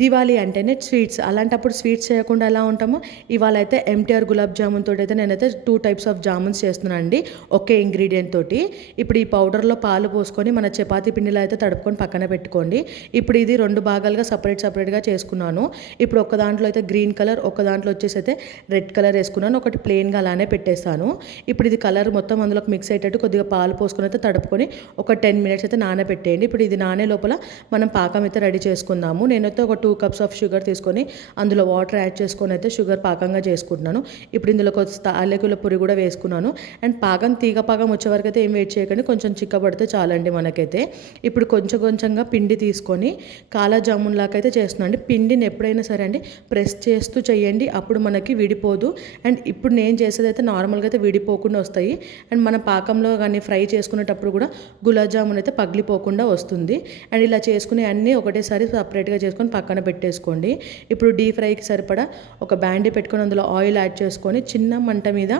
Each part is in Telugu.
దివాళీ అంటేనే స్వీట్స్. అలాంటప్పుడు స్వీట్స్ చేయకుండా ఎలా ఉంటామో, ఇవాళ అయితే ఎంటీఆర్ గులాబ్ జామున్ తోటి అయితే నేనైతే 2 టైప్స్ ఆఫ్ జామున్స్ చేస్తున్నాను అండి ఒకే ఇంగ్రీడియంట్ తోటి. ఇప్పుడు ఈ పౌడర్లో పాలు పోసుకొని మన చపాతీ పిండిలో అయితే తడుపుకొని పక్కన పెట్టుకోండి. ఇప్పుడు ఇది 2 భాగాలుగా సపరేట్గా చేసుకున్నాను. ఇప్పుడు ఒక దాంట్లో అయితే గ్రీన్ కలర్, ఒక దాంట్లో వచ్చేసి అయితే రెడ్ కలర్ వేసుకున్నాను. ఒకటి ప్లెయిన్గా అలానే పెట్టేస్తాను. ఇప్పుడు ఇది కలర్ మొత్తం అందులోకి మిక్స్ అయ్యేటట్టు కొద్దిగా పాలు పోసుకొని అయితే తడుపుకొని ఒక 10 మినిట్స్ అయితే నానబెట్టేయండి. ఇప్పుడు ఇది నానే లోపల మనం పాకం అయితే రెడీ చేసుకుందాము. నేనైతే ఒక 2 కప్స్ ఆఫ్ షుగర్ తీసుకొని అందులో వాటర్ యాడ్ చేసుకొని అయితే షుగర్ పాకంగా చేసుకుంటున్నాను. ఇప్పుడు ఇందులో కొంచెం తాలికల పొడి కూడా వేసుకున్నాను. అండ్ పాకం తీగ పాకం వచ్చే వరకు అయితే ఏం వెయిట్ చేయకండి, కొంచెం చిక్కబడితే చాలండి మనకైతే. ఇప్పుడు కొంచెంగా పిండి తీసుకొని కాలా జామున్ లాగా అయితే చేస్తున్నాను అండి. పిండిని ఎప్పుడైనా సరే అండి ప్రెస్ చేస్తూ చేయండి, అప్పుడు మనకి విడిపోదు. అండ్ ఇప్పుడు నేను చేసేది అయితే నార్మల్గా అయితే విడిపోకుండా వస్తాయి. అండ్ మన పాకంలో కానీ ఫ్రై చేసుకునేటప్పుడు కూడా గులాబ్ జామున్ అయితే పగిలిపోకుండా వస్తుంది. అండ్ ఇలా చేసుకునే అన్నీ ఒకటేసారి సపరేట్గా చేసుకొని పక్కన పెట్టేసుకోండి. ఇప్పుడు డీప్ ఫ్రైకి సరిపడా ఒక బ్యాండీ పెట్టుకొని అందులో ఆయిల్ యాడ్ చేసుకొని చిన్న మంట మీద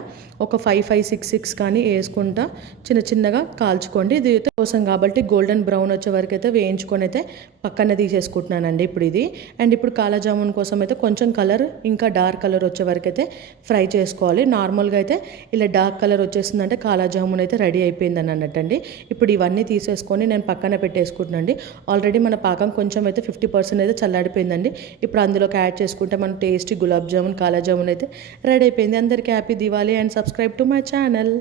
ఒక 5 కానీ వేసుకుంటా చిన్నగా కాల్చుకోండి. ఇది కోసం కాబట్టి గోల్డెన్ బ్రౌన్ వచ్చే వరకు అయితే వేయించుకొని అయితే పక్కన తీసేసుకుంటున్నానండి ఇప్పుడు ఇది. అండ్ ఇప్పుడు కాలా జామున్ కోసం అయితే కొంచెం కలర్ ఇంకా డార్క్ కలర్ వచ్చే వరకు అయితే ఫ్రై చేసుకోవాలి. నార్మల్గా అయితే ఇలా డార్క్ కలర్ వచ్చేసిందంటే కాలా జామున్ అయితే రెడీ అయిపోయిందని అన్నట్టండి. ఇప్పుడు ఇవన్నీ తీసేసుకొని నేను పక్కన పెట్టేసుకుంటున్నాండి. ఆల్రెడీ మన పాకం కొంచెం అయితే 50% అయితే చల్లాడిపోయిందండి. ఇప్పుడు అందులోకి యాడ్ చేసుకుంటే మన టేస్టీ గులాబ్ జామున్, కాలా జామున్ అయితే రెడీ అయిపోయింది. అందరికీ happy Diwali and subscribe to my channel.